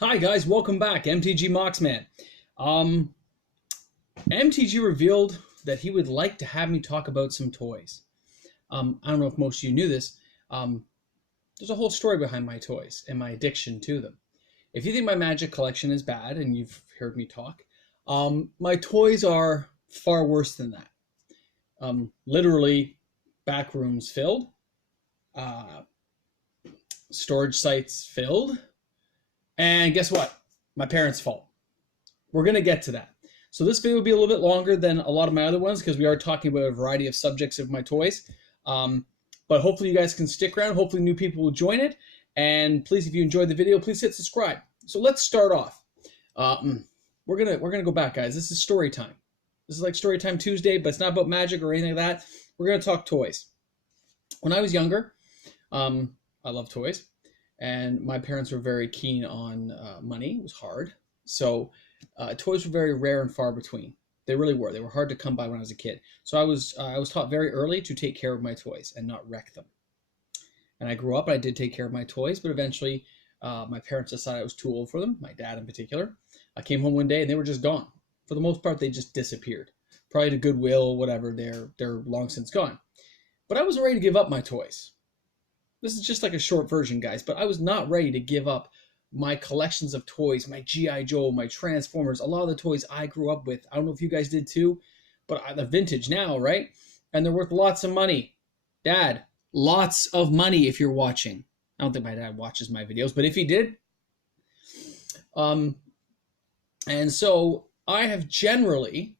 Hi guys, welcome back. MTG Moxman. Um, MTG revealed that he would like to have me talk about some toys. I don't know if most of you knew this. Um, there's a whole story behind my toys and my addiction to them. If you think my Magic collection is bad, and you've heard me talk, my toys are far worse than that. Literally, back rooms filled, uh, storage sites filled, and guess what? My parents' fault. We're going to get to that. So this video will be a little bit longer than a lot of my other ones because we are talking about a variety of subjects of my toys. But hopefully you guys can stick around. Hopefully new people will join it. And please, if you enjoyed the video, please hit subscribe. So let's start off. We're gonna go back, guys. This is story time. This is like Story Time Tuesday, but it's not about magic or anything like that. We're gonna talk toys. When I was younger, I love toys, and my parents were very keen on money. It was hard, so toys were very rare and far between. They really were. They were hard to come by when I was a kid. So I was taught very early to take care of my toys and not wreck them. And I grew up and I did take care of my toys, but eventually my parents decided I was too old for them. My dad in particular. I came home one day and they were just gone. For the most part, they just disappeared. Probably to Goodwill, whatever. They're long since gone. But I wasn't ready to give up my toys. This is just like a short version, guys. But I was not ready to give up my collections of toys, my G.I. Joe, my Transformers, a lot of the toys I grew up with. I don't know if you guys did too, but the vintage now, right? And they're worth lots of money. Dad, lots of money if you're watching. I don't think my dad watches my videos, but if he did, and so I have generally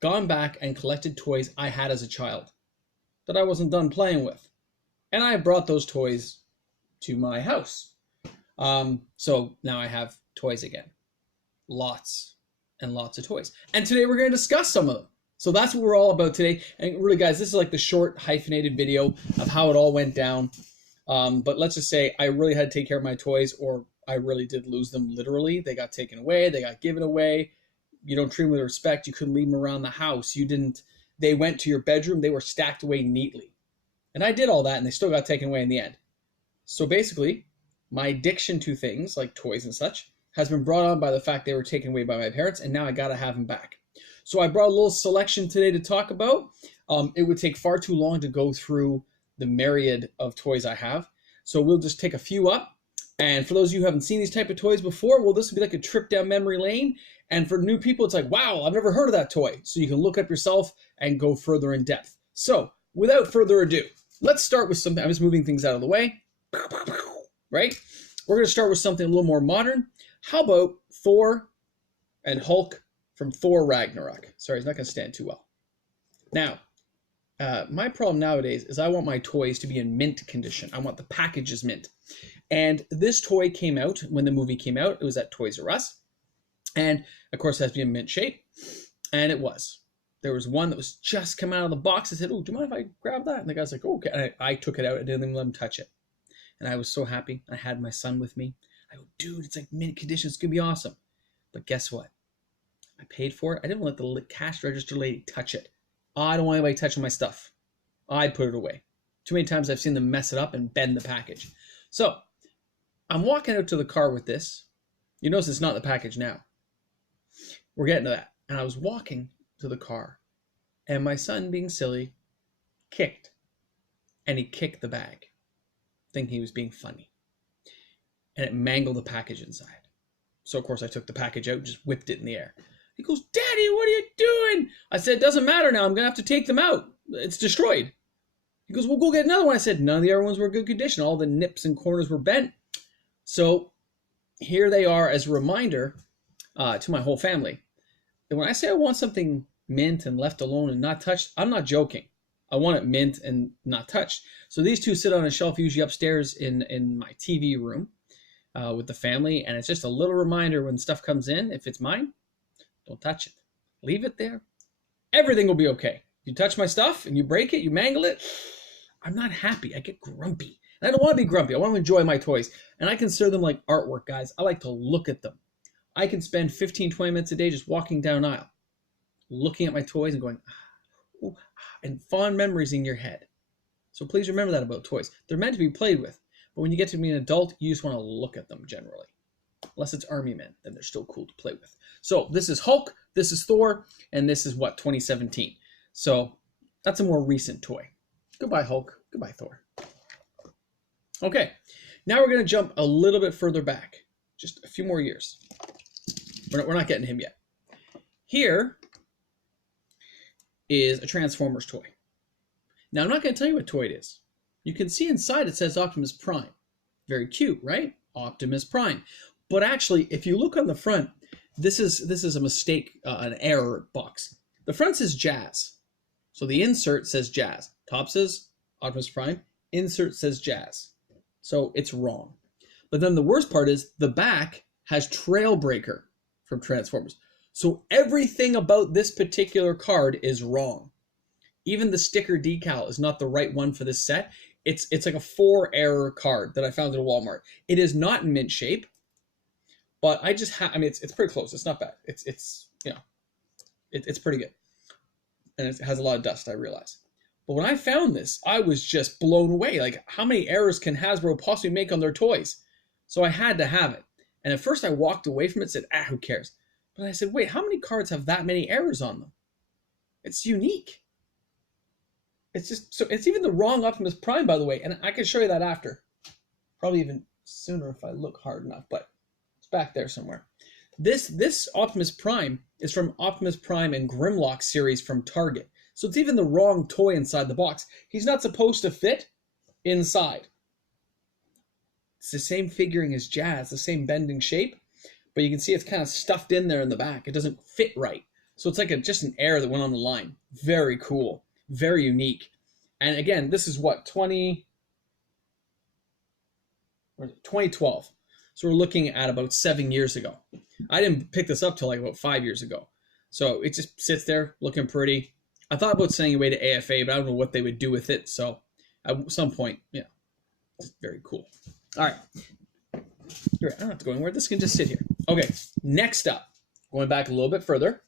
gone back and collected toys I had as a child that I wasn't done playing with. And I brought those toys to my house. So now I have toys again. Lots and lots of toys. And today we're going to discuss some of them. So that's what we're all about today. And really, guys, this is like the short hyphenated video of how it all went down. But let's just say I really had to take care of my toys, or I really did lose them literally. They got taken away. They got given away. You don't treat them with respect. You couldn't leave them around the house. You didn't. They went to your bedroom. They were stacked away neatly. And I did all that, and they still got taken away in the end. So basically, my addiction to things like toys and such has been brought on by the fact they were taken away by my parents, and now I gotta have them back. So I brought a little selection today to talk about. It would take far too long to go through the myriad of toys I have. So we'll just take a few up. And for those of you who haven't seen these type of toys before, well, this will be like a trip down memory lane. And for new people, it's like, wow, I've never heard of that toy. So you can look up yourself and go further in depth. So without further ado, let's start with something. I'm just moving things out of the way. Right? We're going to start with something a little more modern. How about Thor and Hulk from Thor Ragnarok? Sorry, it's not going to stand too well. Now, my problem nowadays is I want my toys to be in mint condition. I want the packages mint. And this toy came out when the movie came out. It was at Toys R Us. And, of course, it has to be in mint shape. And it was. There was one that was just coming out of the box. I said, oh, do you mind if I grab that? And the guy's like, oh, okay. And I took it out. I didn't even let him touch it. And I was so happy. I had my son with me. I go, dude, it's like mint condition. It's going to be awesome. But guess what? I paid for it. I didn't let the cash register lady touch it. I don't want anybody touching my stuff. I put it away. Too many times I've seen them mess it up and bend the package. So I'm walking out to the car with this. You notice it's not the package now. We're getting to that. And I was walking to the car. And my son, being silly, kicked. And he kicked the bag, thinking he was being funny. And it mangled the package inside. So, of course, I took the package out and just whipped it in the air. He goes, Daddy, what are you doing? I said, it doesn't matter now. I'm going to have to take them out. It's destroyed. He goes, well, go get another one. I said, none of the other ones were in good condition. All the nips and corners were bent. So here they are as a reminder to my whole family. And when I say I want something mint and left alone and not touched, I'm not joking. I want it mint and not touched. So these two sit on a shelf usually upstairs in my TV room with the family. And it's just a little reminder when stuff comes in, if it's mine, don't touch it. Leave it there. Everything will be okay. If you touch my stuff and you break it, you mangle it, I'm not happy. I get grumpy. And I don't want to be grumpy. I want to enjoy my toys. And I consider them like artwork, guys. I like to look at them. I can spend 15, 20 minutes a day just walking down aisle, looking at my toys and going, oh, and fond memories in your head. So please remember that about toys. They're meant to be played with. But when you get to be an adult, you just want to look at them generally. Unless it's Army Men, then they're still cool to play with. So this is Hulk, this is Thor, and this is what, 2017. So that's a more recent toy. Goodbye, Hulk. Goodbye, Thor. Okay, now we're going to jump a little bit further back. Just a few more years. We're not getting him yet. Here is a Transformers toy. Now, I'm not going to tell you what toy it is. You can see inside it says Optimus Prime. Very cute, right? Optimus Prime. But actually, if you look on the front, this is a mistake, an error box. The front says Jazz. So the insert says Jazz. Top says Optimus Prime. Insert says Jazz. So it's wrong. But then the worst part is the back has Trailbreaker from Transformers. So everything about this particular card is wrong. Even the sticker decal is not the right one for this set. It's like a 4-error card that I found at Walmart. It is not in mint shape, but I just I mean it's pretty close. It's not bad. It's you know, it's pretty good, and it has a lot of dust, I realize. But when I found this, I was just blown away. Like, how many errors can Hasbro possibly make on their toys? So I had to have it. And at first I walked away from it and said, who cares? But I said, wait, how many cards have that many errors on them? It's unique. It's just, so it's even the wrong Optimus Prime, by the way. And I can show you that after. Probably even sooner if I look hard enough, but it's back there somewhere. This Optimus Prime is from Optimus Prime and Grimlock series from Target. So it's even the wrong toy inside the box. He's not supposed to fit inside. It's the same figuring as Jazz, the same bending shape, but you can see it's kind of stuffed in there in the back. It doesn't fit right. So it's like just an error that went on the line. Very cool. Very unique. And again, this is what, 2012. So we're looking at about 7 years ago. I didn't pick this up till like about 5 years ago. So it just sits there looking pretty. I thought about sending it away to AFA, but I don't know what they would do with it. So at some point, yeah, it's very cool. All right. I don't have to go anywhere. This can just sit here. Okay, next up, going back a little bit further,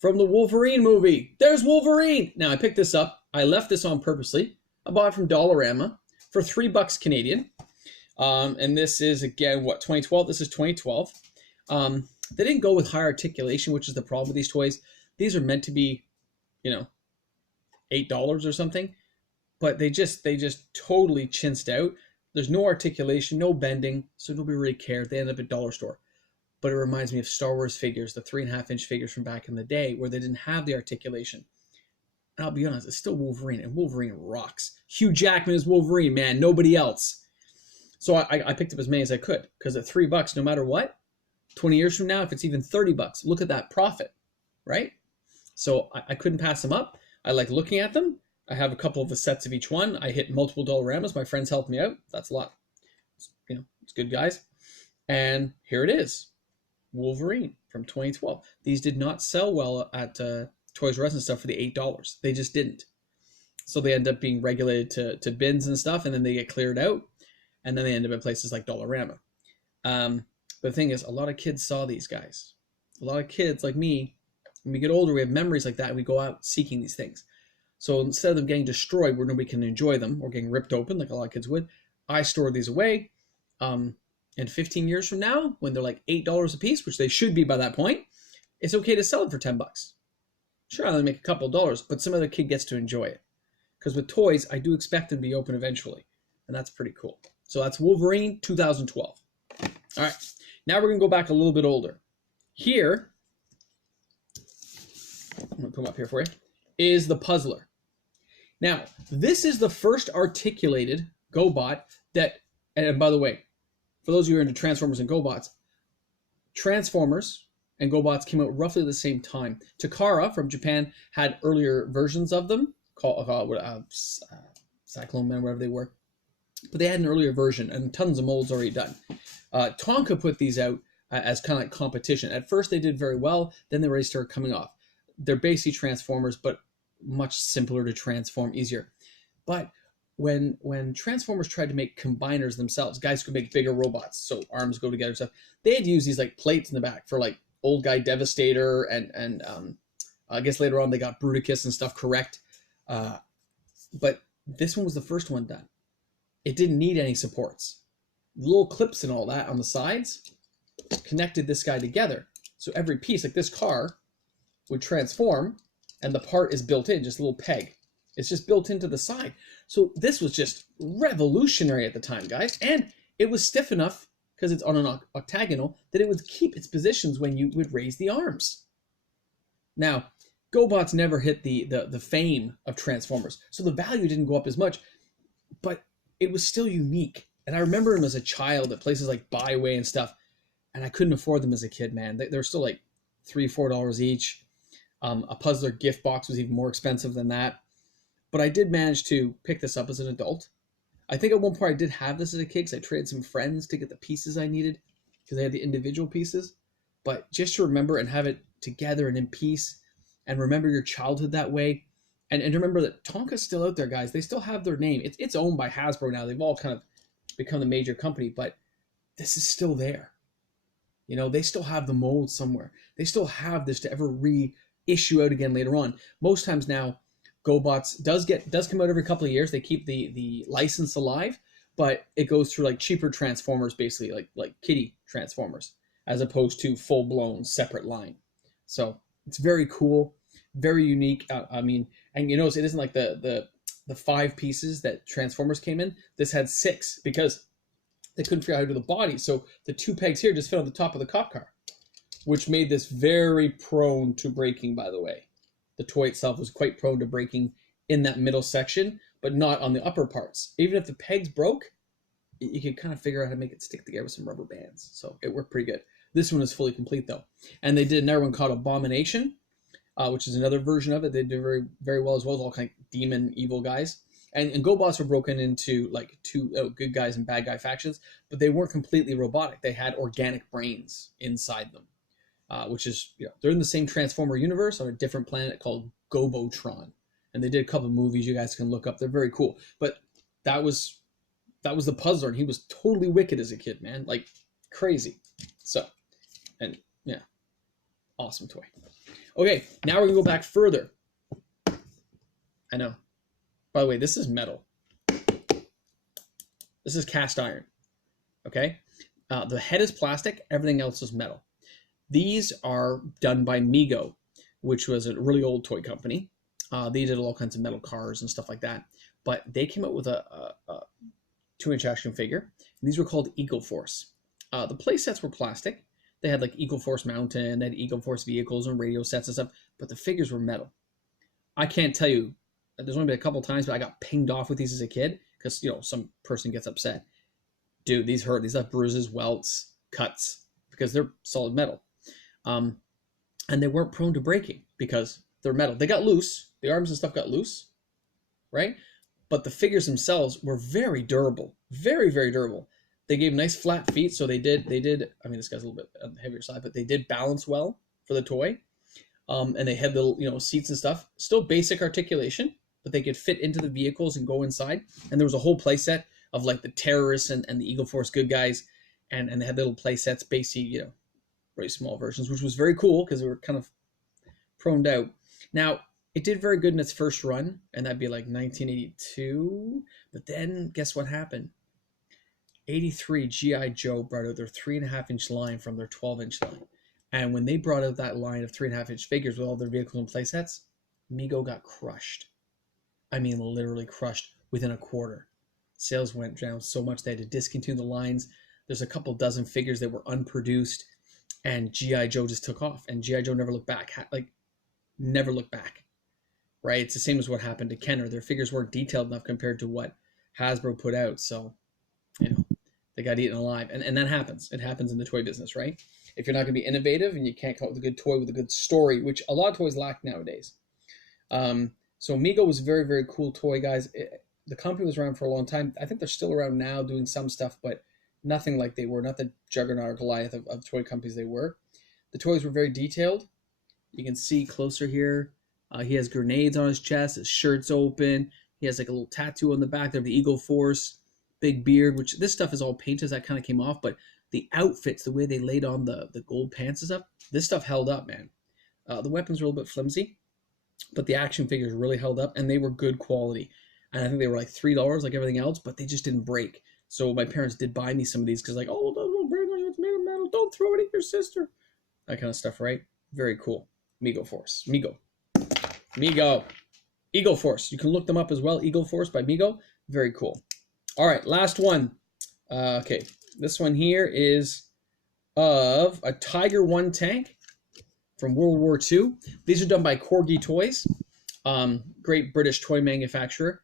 from the Wolverine movie. There's Wolverine. Now, I picked this up. I left this on purposely. I bought it from Dollarama for $3 Canadian. And this is, again, what, 2012? This is 2012. They didn't go with high articulation, which is the problem with these toys. These are meant to be, $8 or something, but they just totally chinsed out. There's no articulation, no bending, so nobody really cared. They end up at dollar store. But it reminds me of Star Wars figures, the 3.5-inch figures from back in the day, where they didn't have the articulation. And I'll be honest, it's still Wolverine, and Wolverine rocks. Hugh Jackman is Wolverine, man, nobody else. So I picked up as many as I could, because at $3, no matter what, 20 years from now, if it's even $30, look at that profit, right? So I couldn't pass them up. I like looking at them. I have a couple of the sets of each one. I hit multiple Dollaramas. My friends helped me out. That's a lot. It's good, guys. And here it is. Wolverine from 2012. These did not sell well at Toys R Us and stuff for the $8. They just didn't. So they end up being regulated to bins and stuff, and then they get cleared out, and then they end up at places like Dollarama. The thing is, a lot of kids saw these guys. A lot of kids like me, when we get older, we have memories like that, and we go out seeking these things. So instead of them getting destroyed where nobody can enjoy them or getting ripped open like a lot of kids would, I store these away. And 15 years from now, when they're like $8 a piece, which they should be by that point, it's okay to sell it for $10. Sure, I only make a couple of dollars, but some other kid gets to enjoy it. Because with toys, I do expect them to be open eventually. And that's pretty cool. So that's Wolverine 2012. All right, now we're going to go back a little bit older. Here, I'm going to put them up here for you, is the Puzzler. Now, this is the first articulated GoBot that, and by the way, for those of you who are into Transformers and GoBots, Transformers and GoBots came out roughly at the same time. Takara from Japan had earlier versions of them, called Cyclone Men, whatever they were. But they had an earlier version and tons of molds already done. Tonka put these out as kind of like competition. At first they did very well, then they already started coming off. They're basically Transformers, but much simpler to transform, easier. But when Transformers tried to make combiners themselves, guys could make bigger robots, so arms go together and stuff, they had to use these like plates in the back for like Old Guy Devastator, and I guess later on they got Bruticus and stuff correct. But this one was the first one done. It didn't need any supports. little clips and all that on the sides connected this guy together. So every piece, like this car, would transform, and the part is built in, just a little peg. It's just built into the side. So this was just revolutionary at the time, guys. And it was stiff enough, because it's on an octagonal, that it would keep its positions when you would raise the arms. Now, GoBots never hit the fame of Transformers, so the value didn't go up as much, but it was still unique. And I remember them as a child at places like Byway and stuff, and I couldn't afford them as a kid, man. They were still like $3, $4 each. A Puzzler gift box was even more expensive than that. But I did manage to pick this up as an adult. I think at one point I did have this as a kid because I traded some friends to get the pieces I needed because they had the individual pieces. But just to remember and have it together and in peace and remember your childhood that way. And remember that Tonka's still out there, guys. They still have their name. It's owned by Hasbro now. They've all kind of become the major company, but this is still there. You know, they still have the mold somewhere. They still have this to ever reissue out again later on. Most times now, GoBots does come out every couple of years. They keep the license alive, but it goes through like cheaper Transformers, basically like kiddie Transformers, as opposed to full blown separate line. So it's very cool, very unique. I mean, and you notice it isn't like the 5 pieces that Transformers came in. This had 6 because they couldn't figure out how to do the body. So the 2 pegs here just fit on the top of the cop car, which made this very prone to breaking, by the way. The toy itself was quite prone to breaking in that middle section, but not on the upper parts. Even if the pegs broke, you could kind of figure out how to make it stick together with some rubber bands. So it worked pretty good. This one is fully complete, though. And they did another one called Abomination, which is another version of it. They did very, very well as well as all kind of demon, evil guys. And GoBots were broken into like 2 good guys and bad guy factions, but they weren't completely robotic. They had organic brains inside them. Which is, you know, they're in the same Transformer universe on a different planet called Gobotron. And they did a couple of movies you guys can look up. They're very cool. But that was the Puzzler, and he was totally wicked as a kid, man. Like, crazy. So, and yeah, awesome toy. Okay, now we're going to go back further. I know. By the way, this is metal. This is cast iron. Okay? The head is plastic. Everything else is metal. These are done by Mego, which was a really old toy company. They did all kinds of metal cars and stuff like that. But they came out with a 2-inch action figure. These were called Eagle Force. The play sets were plastic. They had like Eagle Force Mountain, they had Eagle Force vehicles and radio sets and stuff, but the figures were metal. I can't tell you, there's only been a couple times, but I got pinged off with these as a kid because, you know, some person gets upset. Dude, these hurt. These have bruises, welts, cuts, because they're solid metal. And they weren't prone to breaking because they're metal. They got loose. The arms and stuff got loose, right? But the figures themselves were very durable, very, very durable. They gave nice flat feet, so they did. I mean, this guy's a little bit on the heavier side, but they did balance well for the toy. And they had little, you know, seats and stuff. Still basic articulation, but they could fit into the vehicles and go inside. And there was a whole play set of like the terrorists and the Eagle Force good guys, and they had little play sets, basically, you know, very small versions, which was very cool because they were kind of proned out. Now, it did very good in its first run, and that'd be like 1982. But then, guess what happened? 83, G.I. Joe brought out their 3.5-inch line from their 12-inch line. And when they brought out that line of 3.5-inch figures with all their vehicles and playsets, Mego got crushed. I mean, literally crushed within a quarter. Sales went down so much they had to discontinue the lines. There's a couple dozen figures that were unproduced, and G.I. Joe just took off. And G.I. Joe never looked back. Like, never looked back. Right? It's the same as what happened to Kenner. Their figures weren't detailed enough compared to what Hasbro put out. So, you know, they got eaten alive. And that happens. It happens in the toy business, right? If you're not going to be innovative and you can't come up with a good toy with a good story, which a lot of toys lack nowadays. So Mego was a very, very cool toy, guys. The company was around for a long time. I think they're still around now doing some stuff, but nothing like they were. Not the juggernaut or Goliath of toy companies they were. The toys were very detailed. You can see closer here. He has grenades on his chest. His shirt's open. He has like a little tattoo on the back there of the Eagle Force. Big beard, which this stuff is all painted. That kind of came off, but the outfits, the way they laid on the gold pants and stuff, this stuff held up, man. The weapons were a little bit flimsy, but the action figures really held up, and they were good quality. And I think they were like $3 like everything else, but they just didn't break. So my parents did buy me some of these because like, oh, don't break it, it's made of metal. Don't throw it at your sister. That kind of stuff, right? Very cool. Mego Force. Mego. Eagle Force. You can look them up as well. Eagle Force by Mego. Very cool. All right, last one. Okay, this one here is of a Tiger 1 tank from World War II. These are done by Corgi Toys, great British toy manufacturer.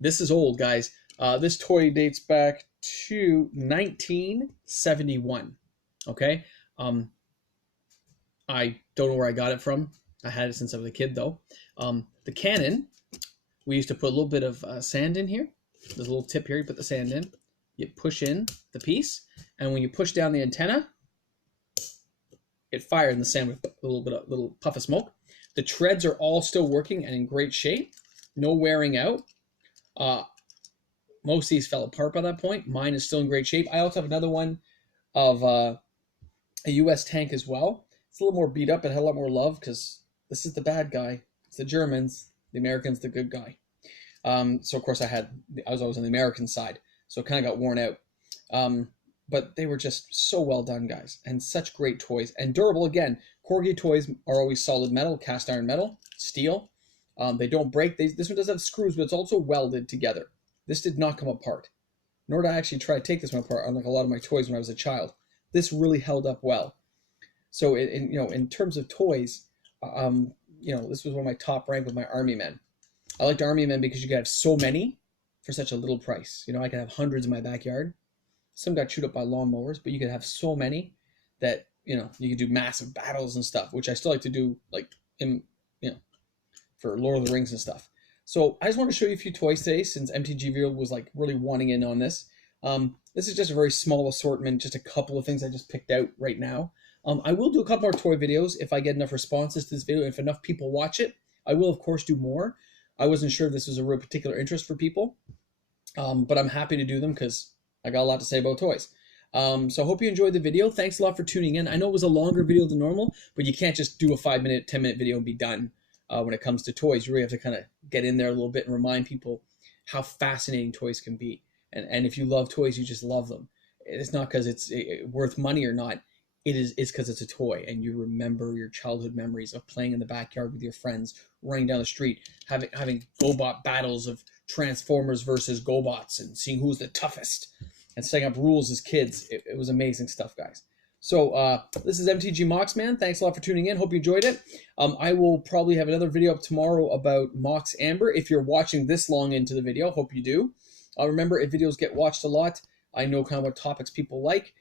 This is old, guys. This toy dates back to 1971. Okay, I don't know where I got it from. I had it since I was a kid, though. The cannon, we used to put a little bit of sand in here. There's a little tip here. You put the sand in. You push in the piece, and when you push down the antenna, it fired in the sand with a little puff of smoke. The treads are all still working and in great shape. No wearing out. Most of these fell apart by that point. Mine is still in great shape. I also have another one of a U.S. tank as well. It's a little more beat up. It had a lot more love because this is the bad guy. It's the Germans. The Americans, the good guy. So of course I was always on the American side, so it kind of got worn out. But they were just so well done, guys, and such great toys and durable. Again, Corgi toys are always solid metal, cast iron metal, steel. They don't break. This one does have screws, but it's also welded together. This did not come apart. Nor did I actually try to take this one apart, unlike a lot of my toys when I was a child. This really held up well. So in terms of toys, this was one of my top rank with my Army Men. I liked Army Men because you could have so many for such a little price. I could have hundreds in my backyard. Some got chewed up by lawnmowers, but you could have so many that, you could do massive battles and stuff, which I still like to do, like, for Lord of the Rings and stuff. So I just want to show you a few toys today, since MTG Video was, like, really wanting in on this. This is just a very small assortment, just a couple of things I just picked out right now. I will do a couple more toy videos if I get enough responses to this video. If enough people watch it, I will, of course, do more. I wasn't sure if this was a real particular interest for people, but I'm happy to do them because I got a lot to say about toys. So I hope you enjoyed the video. Thanks a lot for tuning in. I know it was a longer video than normal, but you can't just do a 5-minute, 10-minute video and be done when it comes to toys. You really have to kind of get in there a little bit and remind people how fascinating toys can be. And if you love toys, you just love them. It's not because it's worth money or not. It's because it's a toy, and you remember your childhood memories of playing in the backyard with your friends, running down the street, having GoBot battles of Transformers versus GoBots, and seeing who's the toughest, and setting up rules as kids. It was amazing stuff, guys. So this is MTG Moxman. Thanks a lot for tuning in. Hope you enjoyed it. I will probably have another video up tomorrow about Mox Amber. If you're watching this long into the video, hope you do. Remember, if videos get watched a lot, I know kind of what topics people like.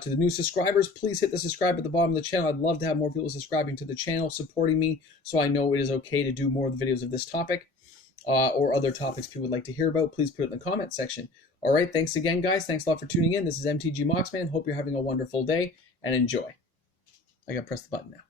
To the new subscribers, please hit the subscribe at the bottom of the channel. I'd love to have more people subscribing to the channel, supporting me, so I know it is okay to do more of the videos of this topic or other topics people would like to hear about. Please put it in the comment section. All right, thanks again, guys. Thanks a lot for tuning in. This is MTG Moxman. Hope you're having a wonderful day and enjoy. I got to press the button now.